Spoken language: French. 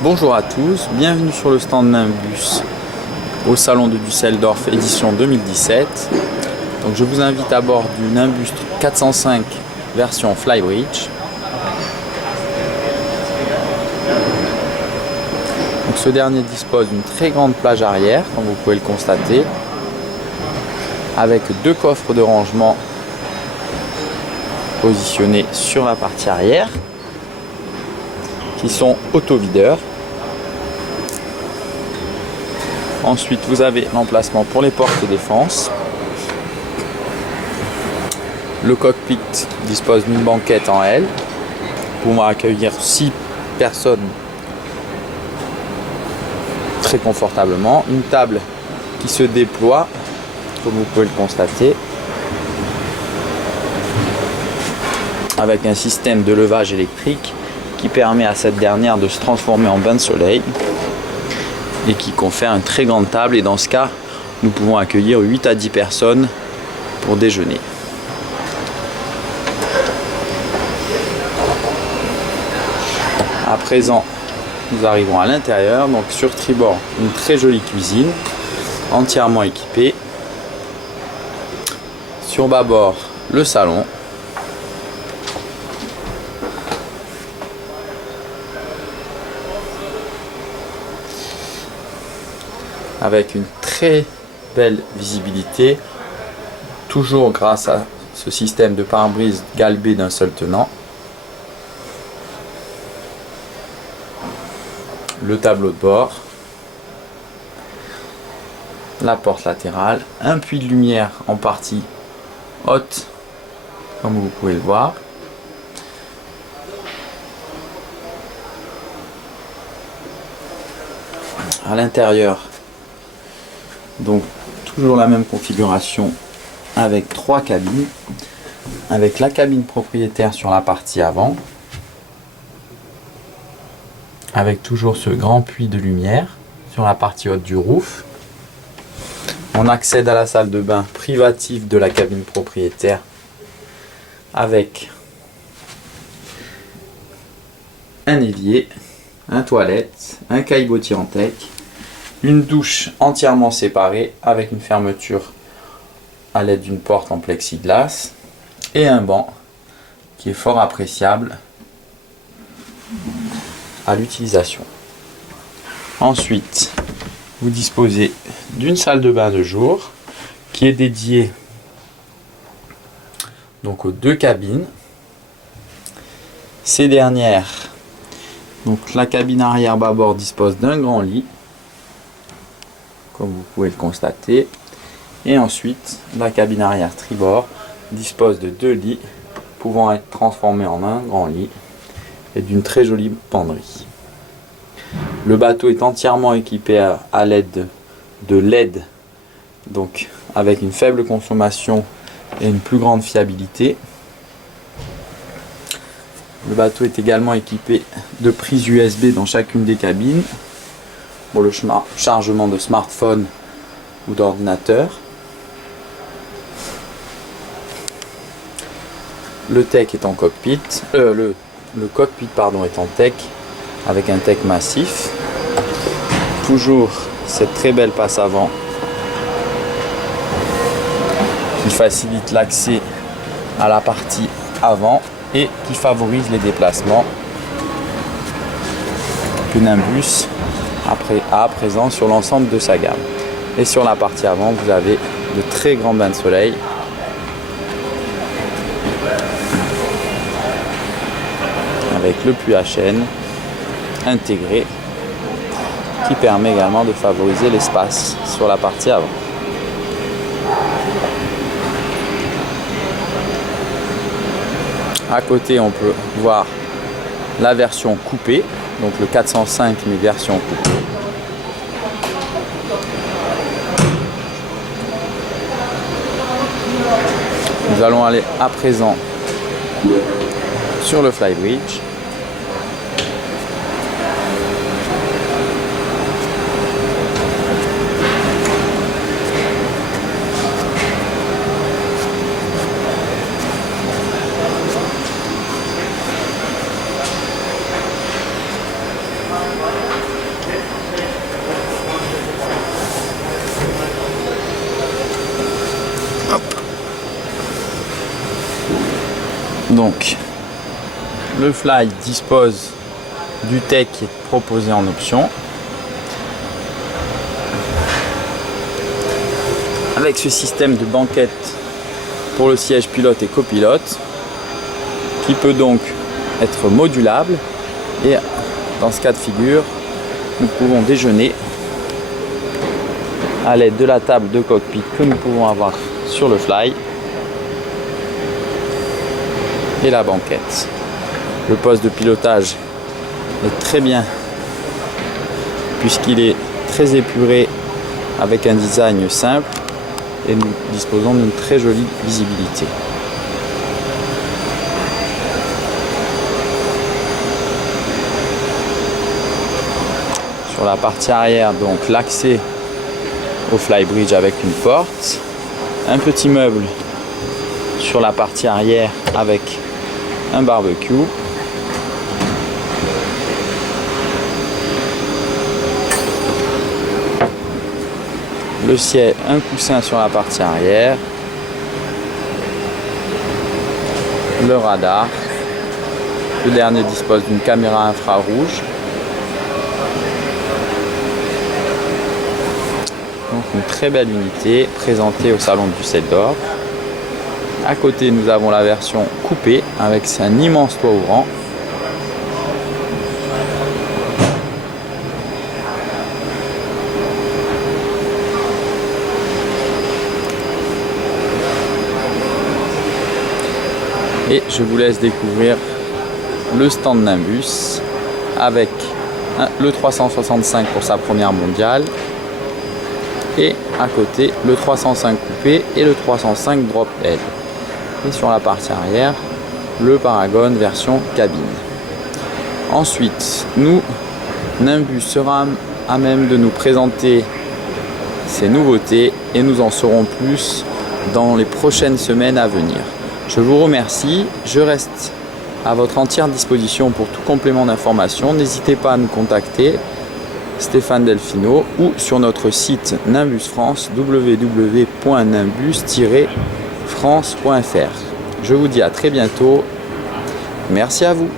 Bonjour à tous, bienvenue sur le stand Nimbus au salon de Düsseldorf édition 2017. Donc je vous invite à bord du Nimbus 405 version Flybridge. Donc ce dernier dispose d'une très grande plage arrière, comme vous pouvez le constater, avec deux coffres de rangement positionnés sur la partie arrière, qui sont auto-videurs. Ensuite, vous avez l'emplacement pour les portes défense. Le cockpit dispose d'une banquette en L, pouvant accueillir 6 personnes très confortablement. Une table qui se déploie, comme vous pouvez le constater, avec un système de levage électrique qui permet à cette dernière de se transformer en bain de soleil et qui confère une très grande table, et dans ce cas nous pouvons accueillir 8 à 10 personnes pour déjeuner. À présent nous arrivons à l'intérieur. Donc sur tribord, une très jolie cuisine entièrement équipée. Sur bâbord, le salon avec une très belle visibilité, toujours grâce à ce système de pare-brise galbé d'un seul tenant. Le tableau de bord, la porte latérale, un puits de lumière en partie haute, comme vous pouvez le voir. À l'intérieur, donc toujours la même configuration avec 3 cabines, avec la cabine propriétaire sur la partie avant, avec toujours ce grand puits de lumière sur la partie haute du roof. On accède à la salle de bain privative de la cabine propriétaire avec un évier, un toilette, un caillebotier en teck, une douche entièrement séparée avec une fermeture à l'aide d'une porte en plexiglas et un banc qui est fort appréciable à l'utilisation. Ensuite, vous disposez d'une salle de bain de jour qui est dédiée donc aux 2 cabines. Ces dernières, donc la cabine arrière bâbord dispose d'un grand lit, comme vous pouvez le constater, et ensuite la cabine arrière tribord dispose de 2 lits pouvant être transformés en un grand lit et d'une très jolie penderie. Le bateau est entièrement équipé à l'aide de LED, donc avec une faible consommation et une plus grande fiabilité. Le bateau est également équipé de prises USB dans chacune des cabines pour le chargement de smartphone ou d'ordinateur. Le deck est en cockpit, le cockpit est en teck avec un teck massif. Toujours cette très belle passe avant qui facilite l'accès à la partie avant et qui favorise les déplacements que Nimbus a à présent sur l'ensemble de sa gamme. Et sur la partie avant, vous avez de très grands bains de soleil avec le puits à chêne intégré qui permet également de favoriser l'espace sur la partie avant. À côté, on peut voir la version coupée, donc le 405 mais version coupée. Nous allons aller à présent sur le Flybridge. Donc, le Fly dispose du tech qui est proposé en option. Avec ce système de banquette pour le siège pilote et copilote, qui peut donc être modulable. Et dans ce cas de figure, nous pouvons déjeuner à l'aide de la table de cockpit que nous pouvons avoir sur le Fly et la banquette. Le poste de pilotage est très bien puisqu'il est très épuré avec un design simple et nous disposons d'une très jolie visibilité. Sur la partie arrière, donc l'accès au Flybridge avec une porte, un petit meuble sur la partie arrière avec un barbecue, le siège, un coussin sur la partie arrière, le radar. Le dernier dispose d'une caméra infrarouge. Donc une très belle unité présentée au salon du Düsseldorf. À côté, nous avons la version coupée avec un immense toit ouvrant. Et je vous laisse découvrir le stand Nimbus avec le 365 pour sa première mondiale et à côté le 305 coupé et le 305 drop L. Et sur la partie arrière, le Paragon version cabine. Ensuite, Nimbus sera à même de nous présenter ces nouveautés et nous en saurons plus dans les prochaines semaines à venir. Je vous remercie, je reste à votre entière disposition pour tout complément d'information. N'hésitez pas à nous contacter, Stéphane Delfino, ou sur notre site Nimbus France, www.nimbus-france.fr. Je vous dis à très bientôt. Merci à vous.